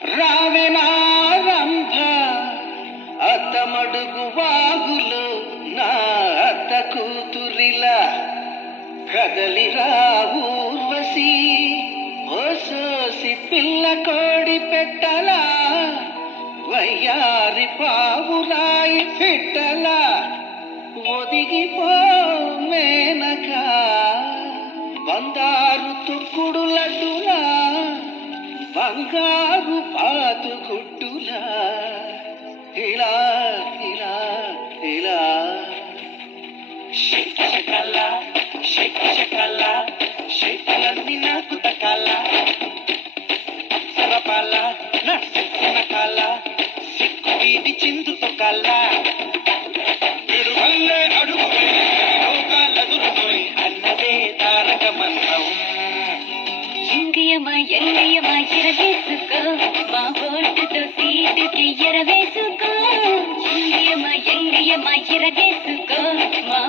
రావెనారంభ అత్తమడుగు వాగులు నా అత్త కూతురిలా కదలిరా ఊర్వశి ఓసోసి పిల్ల కోడి పెట్టలా వయ్యారి పావురాయి పెట్టలా ఒదిగిపో మేనక బంగారు తుక్కుడు లడ్డులా బంగారు పాతు గుడ్డులా ఇలా ఇలా ఇలా శకల శకల శకలన్నీ నాకు తకాల సరపాల నా సిక్కున కాల సిక్కు వీధి చిందుతో కాల విడువల్లే అడుగుపై లోకాలదురుపోయి అన్నదే తారక మంత్రం ఎంగియమా ఎరవేసుకో మా ఓటుతో సీటుకి ఎరవేసుకో ఎంగియమా ఎరవేసుకో మా